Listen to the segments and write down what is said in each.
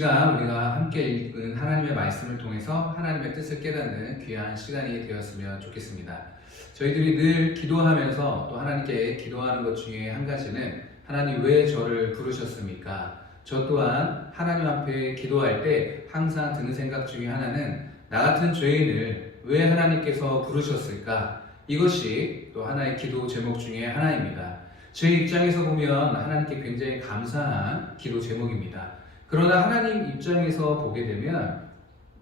시간 우리가 함께 읽은 하나님의 말씀을 통해서 하나님의 뜻을 깨닫는 귀한 시간이 되었으면 좋겠습니다. 저희들이 늘 기도하면서 또 하나님께 기도하는 것 중에 한 가지는 하나님 왜 저를 부르셨습니까? 저 또한 하나님 앞에 기도할 때 항상 드는 생각 중에 하나는 나 같은 죄인을 왜 하나님께서 부르셨을까? 이것이 또 하나의 기도 제목 중에 하나입니다. 제 입장에서 보면 하나님께 굉장히 감사한 기도 제목입니다. 그러나 하나님 입장에서 보게 되면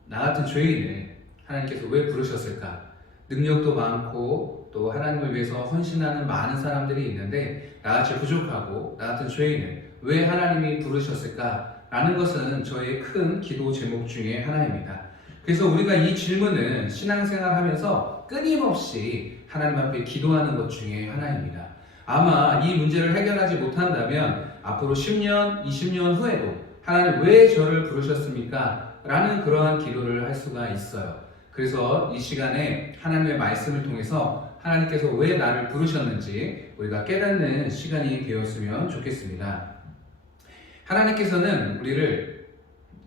나 같은 죄인을 하나님께서 왜 부르셨을까? 능력도 많고 또 하나님을 위해서 헌신하는 많은 사람들이 있는데 나같이 부족하고 나 같은 죄인을 왜 하나님이 부르셨을까? 라는 것은 저의 큰 기도 제목 중에 하나입니다. 그래서 우리가 이 질문은 신앙생활 하면서 끊임없이 하나님 앞에 기도하는 것 중에 하나입니다. 아마 이 문제를 해결하지 못한다면 앞으로 10년, 20년 후에도 하나님 왜 저를 부르셨습니까? 라는 그러한 기도를 할 수가 있어요. 그래서 이 시간에 하나님의 말씀을 통해서 하나님께서 왜 나를 부르셨는지 우리가 깨닫는 시간이 되었으면 좋겠습니다. 하나님께서는 우리를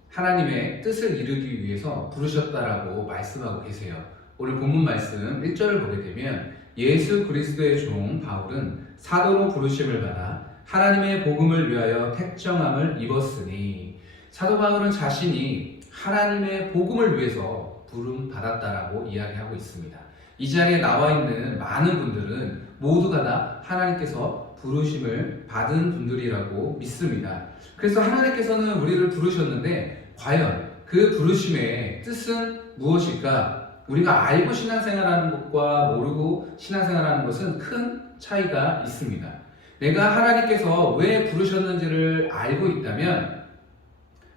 하나님의 뜻을 이루기 위해서 부르셨다라고 말씀하고 계세요. 오늘 본문 말씀 1절을 보게 되면 예수 그리스도의 종 바울은 사도로 부르심을 받아 하나님의 복음을 위하여 택정함을 입었으니, 사도 바울은 자신이 하나님의 복음을 위해서 부름 받았다라고 이야기하고 있습니다. 이 자리에 나와 있는 많은 분들은 모두가 다 하나님께서 부르심을 받은 분들이라고 믿습니다. 그래서 하나님께서는 우리를 부르셨는데 과연 그 부르심의 뜻은 무엇일까? 우리가 알고 신앙생활하는 것과 모르고 신앙생활하는 것은 큰 차이가 있습니다. 내가 하나님께서 왜 부르셨는지를 알고 있다면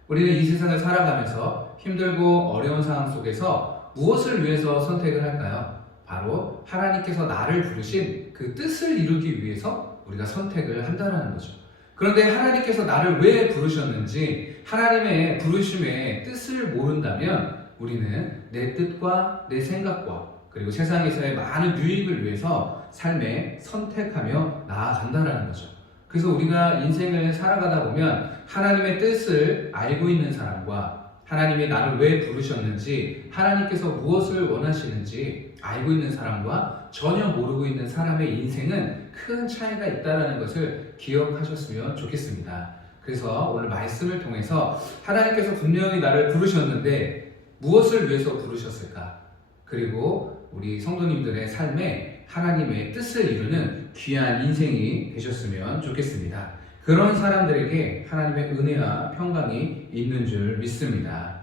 우리는 이 세상을 살아가면서 힘들고 어려운 상황 속에서 무엇을 위해서 선택을 할까요? 바로 하나님께서 나를 부르신 그 뜻을 이루기 위해서 우리가 선택을 한다는 거죠. 그런데 하나님께서 나를 왜 부르셨는지 하나님의 부르심의 뜻을 모른다면 우리는 내 뜻과 내 생각과 그리고 세상에서의 많은 유익을 위해서 삶에 선택하며 나아간다는 거죠. 그래서 우리가 인생을 살아가다 보면 하나님의 뜻을 알고 있는 사람과 하나님이 나를 왜 부르셨는지 하나님께서 무엇을 원하시는지 알고 있는 사람과 전혀 모르고 있는 사람의 인생은 큰 차이가 있다는 것을 기억하셨으면 좋겠습니다. 그래서 오늘 말씀을 통해서 하나님께서 분명히 나를 부르셨는데 무엇을 위해서 부르셨을까? 그리고 우리 성도님들의 삶에 하나님의 뜻을 이루는 귀한 인생이 되셨으면 좋겠습니다. 그런 사람들에게 하나님의 은혜와 평강이 있는 줄 믿습니다.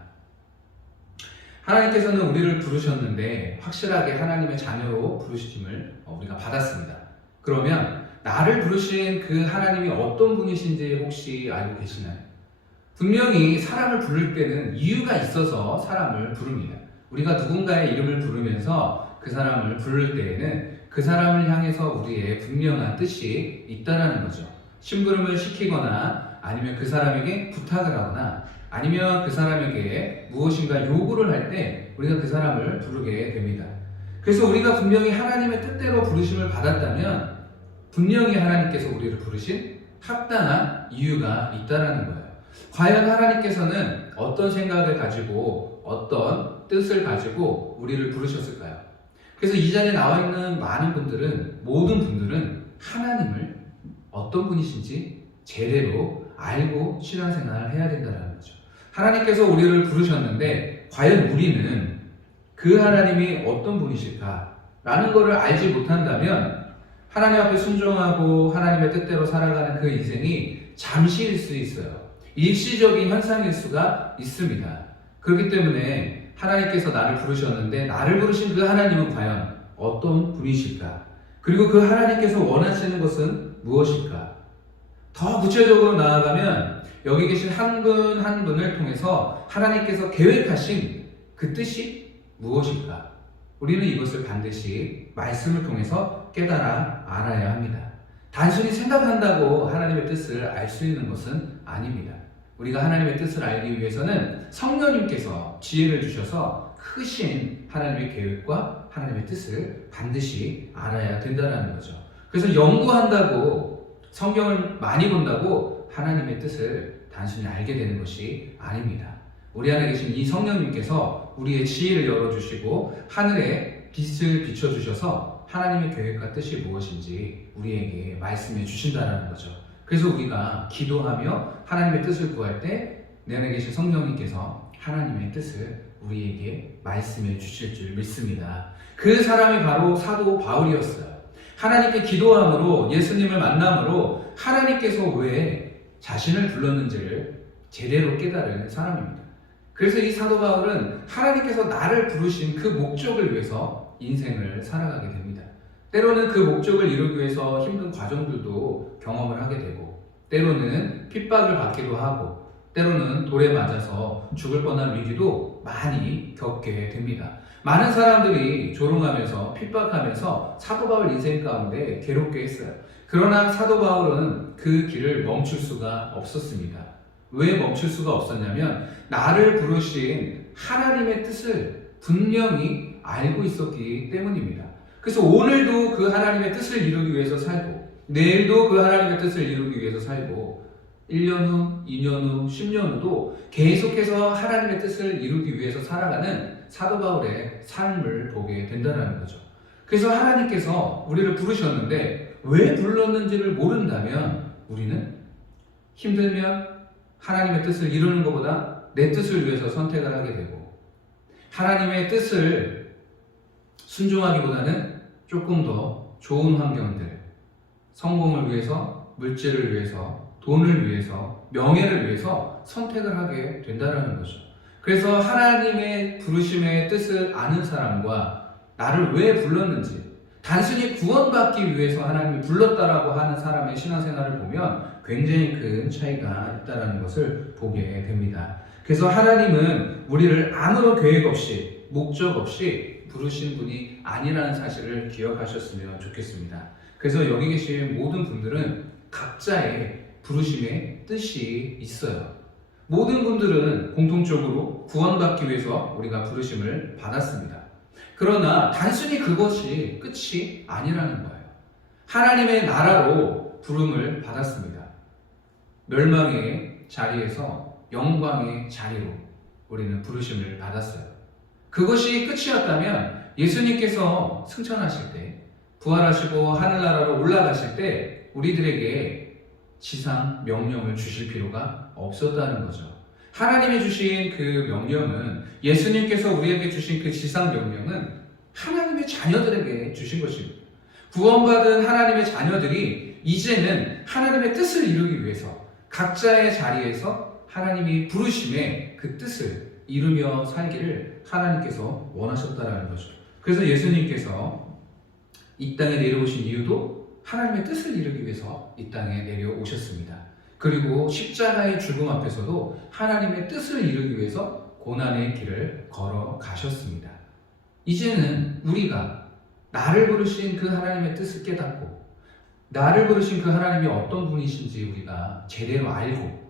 하나님께서는 우리를 부르셨는데 확실하게 하나님의 자녀로 부르심을 우리가 받았습니다. 그러면 나를 부르신 그 하나님이 어떤 분이신지 혹시 알고 계시나요? 분명히 사람을 부를 때는 이유가 있어서 사람을 부릅니다. 우리가 누군가의 이름을 부르면서 그 사람을 부를 때에는 그 사람을 향해서 우리의 분명한 뜻이 있다라는 거죠. 심부름을 시키거나 아니면 그 사람에게 부탁을 하거나 아니면 그 사람에게 무엇인가 요구를 할 때 우리가 그 사람을 부르게 됩니다. 그래서 우리가 분명히 하나님의 뜻대로 부르심을 받았다면 분명히 하나님께서 우리를 부르신 합당한 이유가 있다라는 거예요. 과연 하나님께서는 어떤 생각을 가지고 어떤 뜻을 가지고 우리를 부르셨을까요? 그래서 이 자리에 나와 있는 많은 분들은, 모든 분들은 하나님을 어떤 분이신지 제대로 알고 신앙생활을 해야 된다는 거죠. 하나님께서 우리를 부르셨는데 과연 우리는 그 하나님이 어떤 분이실까? 라는 것을 알지 못한다면 하나님 앞에 순종하고 하나님의 뜻대로 살아가는 그 인생이 잠시일 수 있어요. 일시적인 현상일 수가 있습니다. 그렇기 때문에 하나님께서 나를 부르셨는데 나를 부르신 그 하나님은 과연 어떤 분이실까? 그리고 그 하나님께서 원하시는 것은 무엇일까? 더 구체적으로 나아가면 여기 계신 한 분 한 분을 통해서 하나님께서 계획하신 그 뜻이 무엇일까? 우리는 이것을 반드시 말씀을 통해서 깨달아 알아야 합니다. 단순히 생각한다고 하나님의 뜻을 알 수 있는 것은 아닙니다. 우리가 하나님의 뜻을 알기 위해서는 성령님께서 지혜를 주셔서 크신 하나님의 계획과 하나님의 뜻을 반드시 알아야 된다는 거죠. 그래서 연구한다고 성경을 많이 본다고 하나님의 뜻을 단순히 알게 되는 것이 아닙니다. 우리 안에 계신 이 성령님께서 우리의 지혜를 열어주시고 하늘에 빛을 비춰주셔서 하나님의 계획과 뜻이 무엇인지 우리에게 말씀해 주신다는 거죠. 그래서 우리가 기도하며 하나님의 뜻을 구할 때 내 안에 계신 성령님께서 하나님의 뜻을 우리에게 말씀해 주실 줄 믿습니다. 그 사람이 바로 사도 바울이었어요. 하나님께 기도함으로 예수님을 만남으로 하나님께서 왜 자신을 불렀는지를 제대로 깨달은 사람입니다. 그래서 이 사도 바울은 하나님께서 나를 부르신 그 목적을 위해서 인생을 살아가게 됩니다. 때로는 그 목적을 이루기 위해서 힘든 과정들도 경험을 하게 되고, 때로는 핍박을 받기도 하고, 때로는 돌에 맞아서 죽을 뻔한 위기도 많이 겪게 됩니다. 많은 사람들이 조롱하면서 핍박하면서 사도 바울 인생 가운데 괴롭게 했어요. 그러나 사도 바울은 그 길을 멈출 수가 없었습니다. 왜 멈출 수가 없었냐면 나를 부르신 하나님의 뜻을 분명히 알고 있었기 때문입니다. 그래서 오늘도 그 하나님의 뜻을 이루기 위해서 살고, 내일도 그 하나님의 뜻을 이루기 위해서 살고, 1년 후, 2년 후, 10년 후도 계속해서 하나님의 뜻을 이루기 위해서 살아가는 사도 바울의 삶을 보게 된다는 거죠. 그래서 하나님께서 우리를 부르셨는데 왜 불렀는지를 모른다면 우리는 힘들면 하나님의 뜻을 이루는 것보다 내 뜻을 위해서 선택을 하게 되고, 하나님의 뜻을 순종하기보다는 조금 더 좋은 환경들, 성공을 위해서, 물질을 위해서, 돈을 위해서, 명예를 위해서 선택을 하게 된다는 거죠. 그래서 하나님의 부르심의 뜻을 아는 사람과 나를 왜 불렀는지, 단순히 구원받기 위해서 하나님이 불렀다라고 하는 사람의 신앙생활을 보면 굉장히 큰 차이가 있다는 것을 보게 됩니다. 그래서 하나님은 우리를 아무런 계획 없이, 목적 없이 부르신 분이 아니라는 사실을 기억하셨으면 좋겠습니다. 그래서 여기 계신 모든 분들은 각자의 부르심의 뜻이 있어요. 모든 분들은 공통적으로 구원받기 위해서 우리가 부르심을 받았습니다. 그러나 단순히 그것이 끝이 아니라는 거예요. 하나님의 나라로 부름을 받았습니다. 멸망의 자리에서 영광의 자리로 우리는 부르심을 받았어요. 그것이 끝이었다면 예수님께서 승천하실 때, 부활하시고 하늘나라로 올라가실 때 우리들에게 지상 명령을 주실 필요가 없었다는 거죠. 하나님이 주신 그 명령은, 예수님께서 우리에게 주신 그 지상 명령은 하나님의 자녀들에게 주신 것입니다. 구원받은 하나님의 자녀들이 이제는 하나님의 뜻을 이루기 위해서 각자의 자리에서 하나님이 부르심의 그 뜻을 이루며 살기를 하나님께서 원하셨다는 거죠. 그래서 예수님께서 이 땅에 내려오신 이유도 하나님의 뜻을 이루기 위해서 이 땅에 내려오셨습니다. 그리고 십자가의 죽음 앞에서도 하나님의 뜻을 이루기 위해서 고난의 길을 걸어가셨습니다. 이제는 우리가 나를 부르신 그 하나님의 뜻을 깨닫고, 나를 부르신 그 하나님이 어떤 분이신지 우리가 제대로 알고,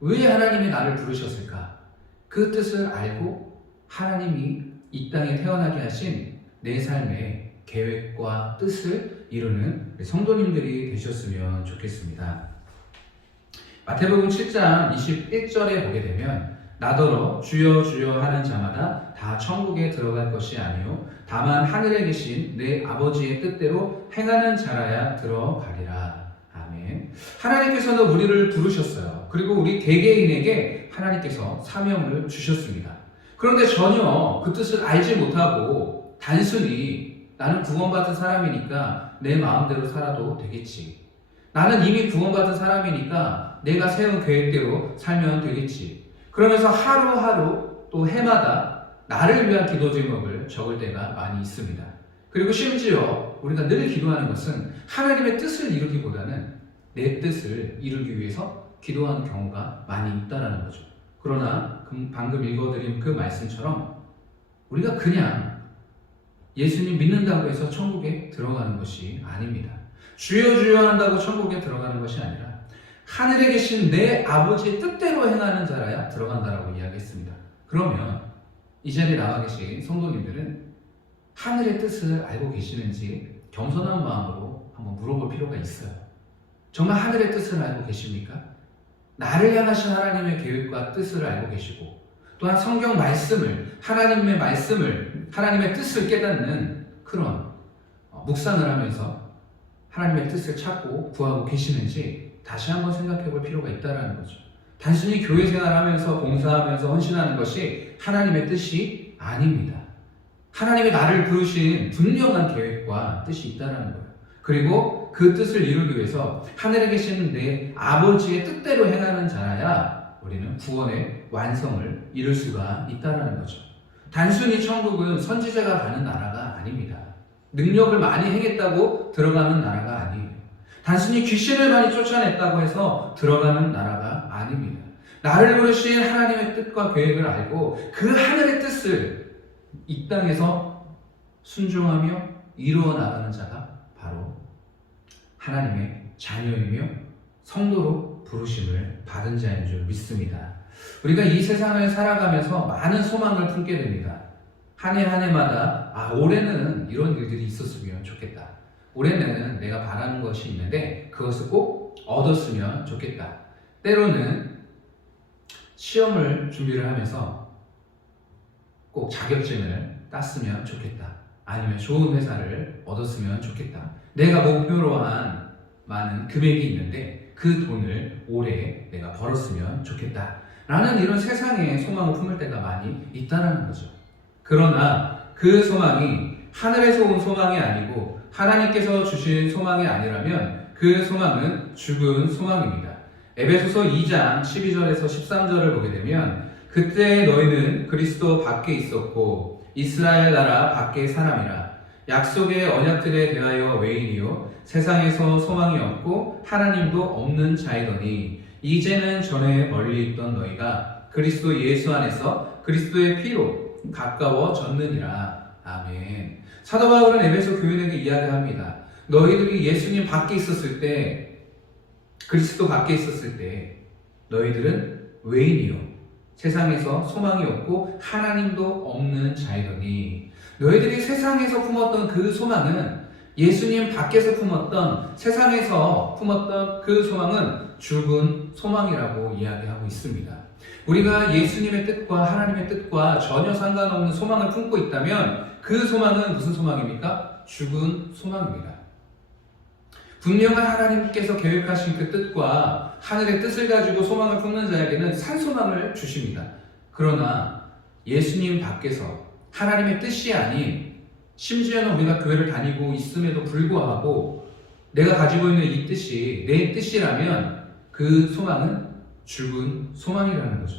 왜 하나님이 나를 부르셨을까? 그 뜻을 알고 하나님이 이 땅에 태어나게 하신 내 삶의 계획과 뜻을 이루는 성도님들이 되셨으면 좋겠습니다. 마태복음 7장 21절에 보게 되면 나더러 주여 주여 하는 자마다 다 천국에 들어갈 것이 아니요 다만 하늘에 계신 내 아버지의 뜻대로 행하는 자라야 들어가리라. 아멘. 하나님께서는 우리를 부르셨어요. 그리고 우리 개개인에게 하나님께서 사명을 주셨습니다. 그런데 전혀 그 뜻을 알지 못하고 단순히 나는 구원받은 사람이니까 내 마음대로 살아도 되겠지, 나는 이미 구원받은 사람이니까 내가 세운 계획대로 살면 되겠지, 그러면서 하루하루 또 해마다 나를 위한 기도 제목을 적을 때가 많이 있습니다. 그리고 심지어 우리가 늘 기도하는 것은 하나님의 뜻을 이루기보다는 내 뜻을 이루기 위해서 기도하는 경우가 많이 있다는 거죠. 그러나 방금 읽어드린 그 말씀처럼 우리가 그냥 예수님 믿는다고 해서 천국에 들어가는 것이 아닙니다. 주여 주여 한다고 천국에 들어가는 것이 아니라 하늘에 계신 내 아버지의 뜻대로 행하는 자라야 들어간다라고 이야기했습니다. 그러면 이 자리에 나와 계신 성도님들은 하늘의 뜻을 알고 계시는지 겸손한 마음으로 한번 물어볼 필요가 있어요. 정말 하늘의 뜻을 알고 계십니까? 나를 향하신 하나님의 계획과 뜻을 알고 계시고 또한 성경 말씀을 하나님의 말씀을 하나님의 뜻을 깨닫는 그런 묵상을 하면서 하나님의 뜻을 찾고 구하고 계시는지 다시 한번 생각해 볼 필요가 있다는 거죠. 단순히 교회 생활하면서 봉사하면서 헌신하는 것이 하나님의 뜻이 아닙니다. 하나님이 나를 부르신 분명한 계획과 뜻이 있다는 거예요. 그리고 그 뜻을 이루기 위해서 하늘에 계시는 내 아버지의 뜻대로 행하는 자라야 우리는 구원의 완성을 이룰 수가 있다는 거죠. 단순히 천국은 선지자가 가는 나라가 아닙니다. 능력을 많이 행했다고 들어가는 나라가 아니에요. 단순히 귀신을 많이 쫓아냈다고 해서 들어가는 나라가 아닙니다. 나를 부르신 하나님의 뜻과 계획을 알고 그 하늘의 뜻을 이 땅에서 순종하며 이루어 나가는 자가 바로 하나님의 자녀이며 성도로 부르심을 받은 자인 줄 믿습니다. 우리가 이 세상을 살아가면서 많은 소망을 품게 됩니다. 한 해 한 해마다 올해는 이런 일들이 있었으면 좋겠다. 올해는 내가 바라는 것이 있는데 그것을 꼭 얻었으면 좋겠다. 때로는 시험을 준비를 하면서 꼭 자격증을 땄으면 좋겠다. 아니면 좋은 회사를 얻었으면 좋겠다. 내가 목표로 한 많은 금액이 있는데 그 돈을 올해 내가 벌었으면 좋겠다. 라는 이런 세상에 소망을 품을 때가 많이 있다는 거죠. 그러나 그 소망이 하늘에서 온 소망이 아니고 하나님께서 주신 소망이 아니라면 그 소망은 죽은 소망입니다. 에베소서 2장 12절에서 13절을 보게 되면 그때 너희는 그리스도 밖에 있었고 이스라엘 나라 밖의 사람이라 약속의 언약들에 대하여 외인이요 세상에서 소망이 없고 하나님도 없는 자이더니 이제는 전에 멀리 있던 너희가 그리스도 예수 안에서 그리스도의 피로 가까워졌느니라. 아멘. 사도 바울은 에베소 교인에게 이야기합니다. 너희들이 예수님 밖에 있었을 때, 그리스도 밖에 있었을 때 너희들은 외인이요 세상에서 소망이 없고 하나님도 없는 자이더니 너희들이 세상에서 품었던 그 소망은 예수님 밖에서 품었던 세상에서 품었던 그 소망은 죽은 소망이라고 이야기하고 있습니다. 우리가 예수님의 뜻과 하나님의 뜻과 전혀 상관없는 소망을 품고 있다면 그 소망은 무슨 소망입니까? 죽은 소망입니다. 분명한 하나님께서 계획하신 그 뜻과 하늘의 뜻을 가지고 소망을 품는 자에게는 산 소망을 주십니다. 그러나 예수님 밖에서 하나님의 뜻이 아닌 심지어는 우리가 교회를 다니고 있음에도 불구하고 내가 가지고 있는 이 뜻이 내 뜻이라면 그 소망은 죽은 소망이라는 거죠.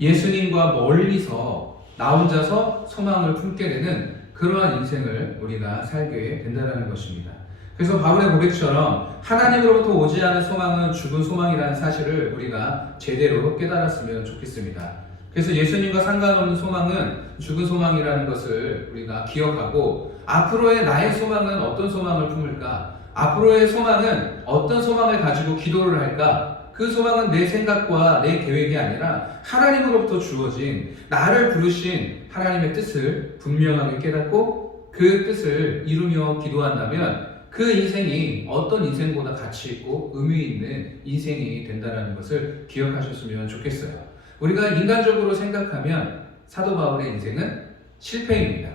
예수님과 멀리서 나 혼자서 소망을 품게 되는 그러한 인생을 우리가 살게 된다는 것입니다. 그래서 바울의 고백처럼 하나님으로부터 오지 않은 소망은 죽은 소망이라는 사실을 우리가 제대로 깨달았으면 좋겠습니다. 그래서 예수님과 상관없는 소망은 죽은 소망이라는 것을 우리가 기억하고 앞으로의 나의 소망은 어떤 소망을 품을까? 앞으로의 소망은 어떤 소망을 가지고 기도를 할까? 그 소망은 내 생각과 내 계획이 아니라 하나님으로부터 주어진 나를 부르신 하나님의 뜻을 분명하게 깨닫고 그 뜻을 이루며 기도한다면 그 인생이 어떤 인생보다 가치 있고 의미 있는 인생이 된다는 것을 기억하셨으면 좋겠어요. 우리가 인간적으로 생각하면 사도 바울의 인생은 실패입니다.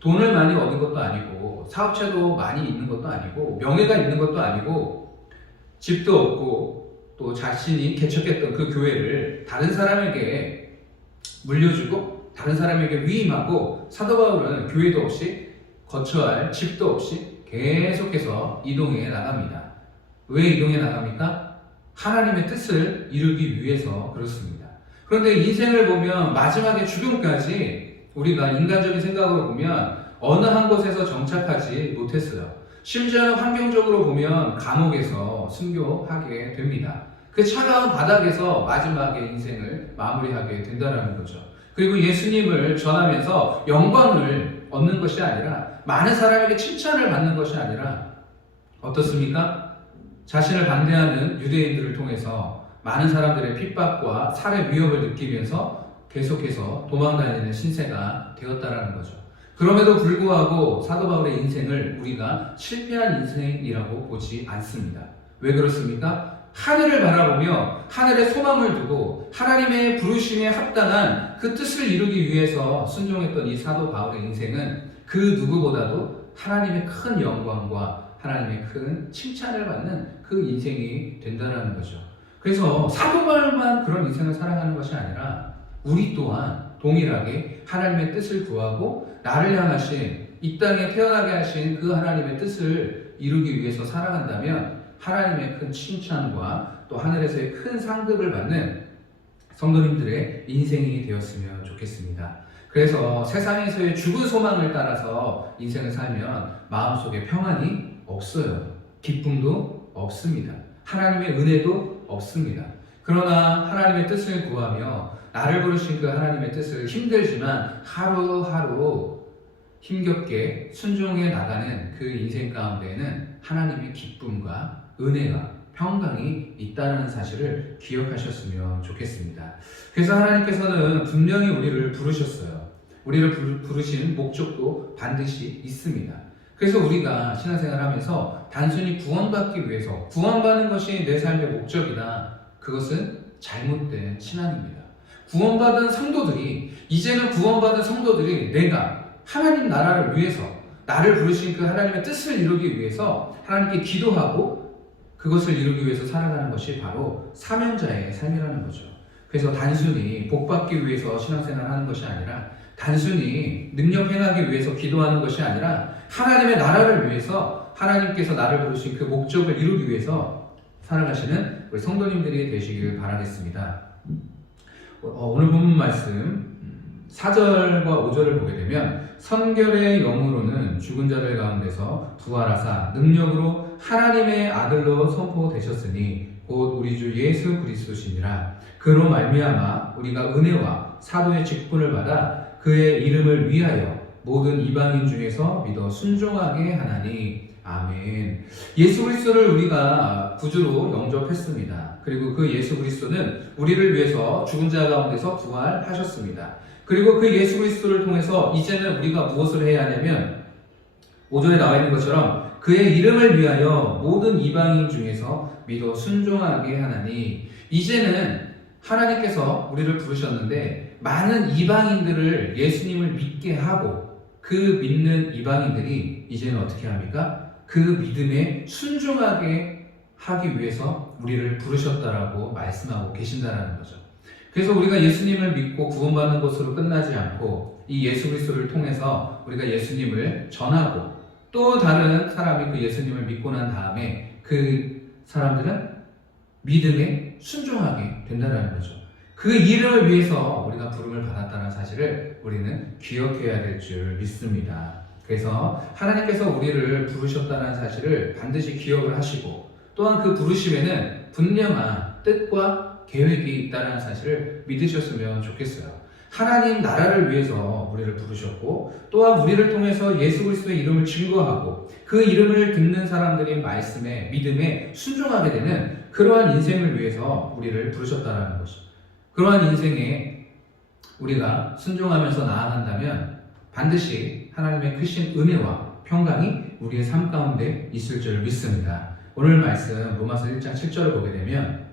돈을 많이 얻은 것도 아니고 사업체도 많이 있는 것도 아니고 명예가 있는 것도 아니고 집도 없고 또 자신이 개척했던 그 교회를 다른 사람에게 물려주고 다른 사람에게 위임하고 사도 바울은 교회도 없이 거처할 집도 없이 계속해서 이동해 나갑니다. 왜 이동해 나갑니까? 하나님의 뜻을 이루기 위해서 그렇습니다. 그런데 인생을 보면 마지막에 죽음까지 우리가 인간적인 생각으로 보면 어느 한 곳에서 정착하지 못했어요. 심지어는 환경적으로 보면 감옥에서 순교하게 됩니다. 그 차가운 바닥에서 마지막에 인생을 마무리하게 된다는 거죠. 그리고 예수님을 전하면서 영광을 얻는 것이 아니라 많은 사람에게 칭찬을 받는 것이 아니라 어떻습니까? 자신을 반대하는 유대인들을 통해서 많은 사람들의 핍박과 살해 위협을 느끼면서 계속해서 도망다니는 신세가 되었다라는 거죠. 그럼에도 불구하고 사도 바울의 인생을 우리가 실패한 인생이라고 보지 않습니다. 왜 그렇습니까? 하늘을 바라보며 하늘에 소망을 두고 하나님의 부르심에 합당한 그 뜻을 이루기 위해서 순종했던 이 사도 바울의 인생은 그 누구보다도 하나님의 큰 영광과 하나님의 큰 칭찬을 받는 그 인생이 된다는 거죠. 그래서 사도 바울만 그런 인생을 살아가는 것이 아니라 우리 또한 동일하게 하나님의 뜻을 구하고 나를 향하신 이 땅에 태어나게 하신 그 하나님의 뜻을 이루기 위해서 살아간다면 하나님의 큰 칭찬과 또 하늘에서의 큰 상급을 받는 성도님들의 인생이 되었으면 좋겠습니다. 그래서 세상에서의 죽은 소망을 따라서 인생을 살면 마음속에 평안이 없어요. 기쁨도 없습니다. 하나님의 은혜도 없습니다. 그러나 하나님의 뜻을 구하며 나를 부르신 그 하나님의 뜻을 힘들지만 하루하루 힘겹게 순종해 나가는 그 인생 가운데에는 하나님의 기쁨과 은혜가 평강이 있다는 사실을 기억하셨으면 좋겠습니다. 그래서 하나님께서는 분명히 우리를 부르셨어요. 우리를 부르신 목적도 반드시 있습니다. 그래서 우리가 신앙생활을 하면서 단순히 구원받기 위해서 구원받는 것이 내 삶의 목적이다. 그것은 잘못된 신앙입니다. 구원받은 성도들이 이제는 구원받은 성도들이 내가 하나님 나라를 위해서 나를 부르신 그 하나님의 뜻을 이루기 위해서 하나님께 기도하고 그것을 이루기 위해서 살아가는 것이 바로 사명자의 삶이라는 거죠. 그래서 단순히 복받기 위해서 신앙생활을 하는 것이 아니라 단순히 능력 행하기 위해서 기도하는 것이 아니라 하나님의 나라를 위해서 하나님께서 나를 부르신 그 목적을 이루기 위해서 살아가시는 우리 성도님들이 되시길 바라겠습니다. 오늘 본문 말씀 4절과 5절을 보게 되면 선결의 영으로는 죽은 자들 가운데서 부활하사 능력으로 하나님의 아들로 선포되셨으니 곧 우리 주 예수 그리스도시니라. 그로 말미암아 우리가 은혜와 사도의 직분을 받아 그의 이름을 위하여 모든 이방인 중에서 믿어 순종하게 하나니. 아멘. 예수 그리스도를 우리가 구주로 영접했습니다. 그리고 그 예수 그리스도는 우리를 위해서 죽은 자 가운데서 부활하셨습니다. 그리고 그 예수 그리스도를 통해서 이제는 우리가 무엇을 해야 하냐면 5절에 나와 있는 것처럼 그의 이름을 위하여 모든 이방인 중에서 믿어 순종하게 하나니. 이제는 하나님께서 우리를 부르셨는데 많은 이방인들을 예수님을 믿게 하고 그 믿는 이방인들이 이제는 어떻게 합니까? 그 믿음에 순종하게 하기 위해서 우리를 부르셨다라고 말씀하고 계신다라는 거죠. 그래서 우리가 예수님을 믿고 구원받는 것으로 끝나지 않고 이 예수 그리스도를 통해서 우리가 예수님을 전하고 또 다른 사람이 그 예수님을 믿고 난 다음에 그 사람들은 믿음에 순종하게 된다는 거죠. 그 이름을 위해서 우리가 부름을 받았다는 사실을 우리는 기억해야 될 줄 믿습니다. 그래서 하나님께서 우리를 부르셨다는 사실을 반드시 기억을 하시고 또한 그 부르심에는 분명한 뜻과 계획이 있다는 사실을 믿으셨으면 좋겠어요. 하나님 나라를 위해서 우리를 부르셨고 또한 우리를 통해서 예수 그리스도의 이름을 증거하고 그 이름을 듣는 사람들의 말씀에 믿음에 순종하게 되는 그러한 인생을 위해서 우리를 부르셨다는 것이죠. 그러한 인생에 우리가 순종하면서 나아간다면 반드시 하나님의 크신 은혜와 평강이 우리의 삶 가운데 있을 줄 믿습니다. 오늘 말씀 로마서 1장 7절을 보게 되면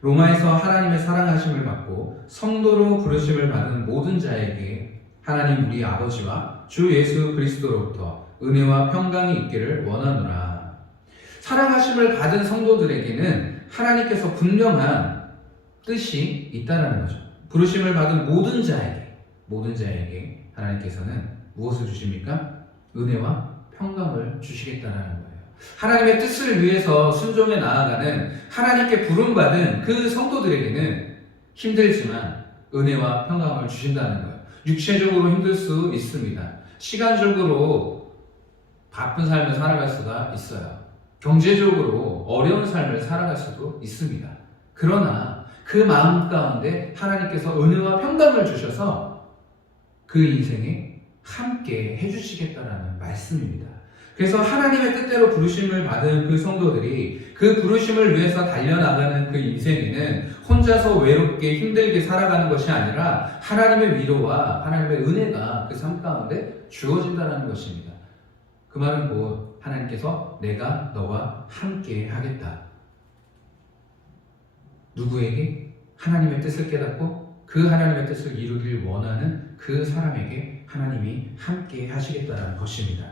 로마에서 하나님의 사랑하심을 받고 성도로 부르심을 받은 모든 자에게 하나님 우리 아버지와 주 예수 그리스도로부터 은혜와 평강이 있기를 원하노라. 사랑하심을 받은 성도들에게는 하나님께서 분명한 뜻이 있다는 거죠. 부르심을 받은 모든 자에게 하나님께서는 무엇을 주십니까? 은혜와 평강을 주시겠다는 거예요. 하나님의 뜻을 위해서 순종해 나아가는 하나님께 부름받은 그 성도들에게는 힘들지만 은혜와 평강을 주신다는 거예요. 육체적으로 힘들 수 있습니다. 시간적으로 바쁜 삶을 살아갈 수가 있어요. 경제적으로 어려운 삶을 살아갈 수도 있습니다. 그러나 그 마음 가운데 하나님께서 은혜와 평강을 주셔서 그 인생에 함께 해주시겠다라는 말씀입니다. 그래서 하나님의 뜻대로 부르심을 받은 그 성도들이 그 부르심을 위해서 달려나가는 그 인생에는 혼자서 외롭게 힘들게 살아가는 것이 아니라 하나님의 위로와 하나님의 은혜가 그 삶 가운데 주어진다는 것입니다. 그 말은 곧 하나님께서 내가 너와 함께 하겠다. 누구에게? 하나님의 뜻을 깨닫고 그 하나님의 뜻을 이루길 원하는 그 사람에게 하나님이 함께 하시겠다는 것입니다.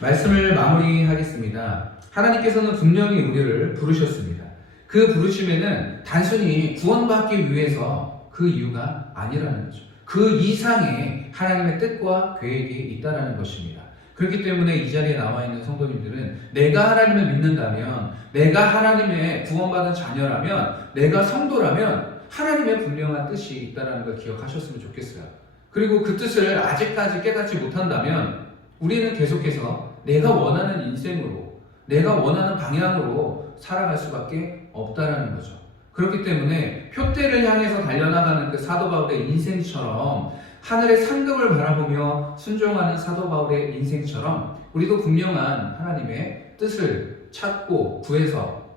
말씀을 마무리하겠습니다. 하나님께서는 분명히 우리를 부르셨습니다. 그 부르심에는 단순히 구원받기 위해서 그 이유가 아니라는 거죠. 그 이상의 하나님의 뜻과 계획이 있다는 것입니다. 그렇기 때문에 이 자리에 나와 있는 성도님들은 내가 하나님을 믿는다면, 내가 하나님의 구원받은 자녀라면, 내가 성도라면 하나님의 분명한 뜻이 있다는 걸 기억하셨으면 좋겠어요. 그리고 그 뜻을 아직까지 깨닫지 못한다면 우리는 계속해서 내가 원하는 인생으로, 내가 원하는 방향으로 살아갈 수밖에 없다라는 거죠. 그렇기 때문에 표대를 향해서 달려나가는 그 사도 바울의 인생처럼, 하늘의 상급을 바라보며 순종하는 사도 바울의 인생처럼 우리도 분명한 하나님의 뜻을 찾고 구해서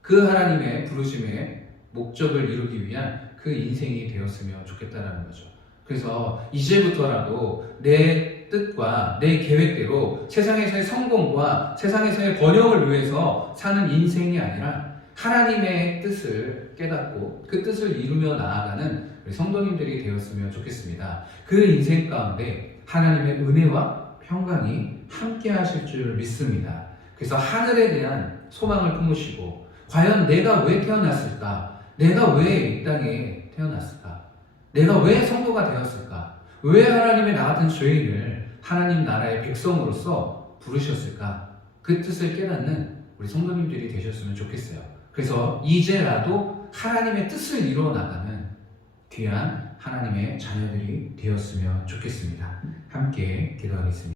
그 하나님의 부르심의 목적을 이루기 위한 그 인생이 되었으면 좋겠다는 거죠. 그래서 이제부터라도 내 뜻과 내 계획대로 세상에서의 성공과 세상에서의 번영을 위해서 사는 인생이 아니라 하나님의 뜻을 깨닫고 그 뜻을 이루며 나아가는 우리 성도님들이 되었으면 좋겠습니다. 그 인생 가운데 하나님의 은혜와 평강이 함께 하실 줄 믿습니다. 그래서 하늘에 대한 소망을 품으시고, 과연 내가 왜 태어났을까? 내가 왜 이 땅에 태어났을까? 내가 왜 성도가 되었을까? 왜 하나님의 나 같은 죄인을 하나님 나라의 백성으로서 부르셨을까? 그 뜻을 깨닫는 우리 성도님들이 되셨으면 좋겠어요. 그래서 이제라도 하나님의 뜻을 이루어 나가는 귀한 하나님의 자녀들이 되었으면 좋겠습니다. 함께 기도하겠습니다.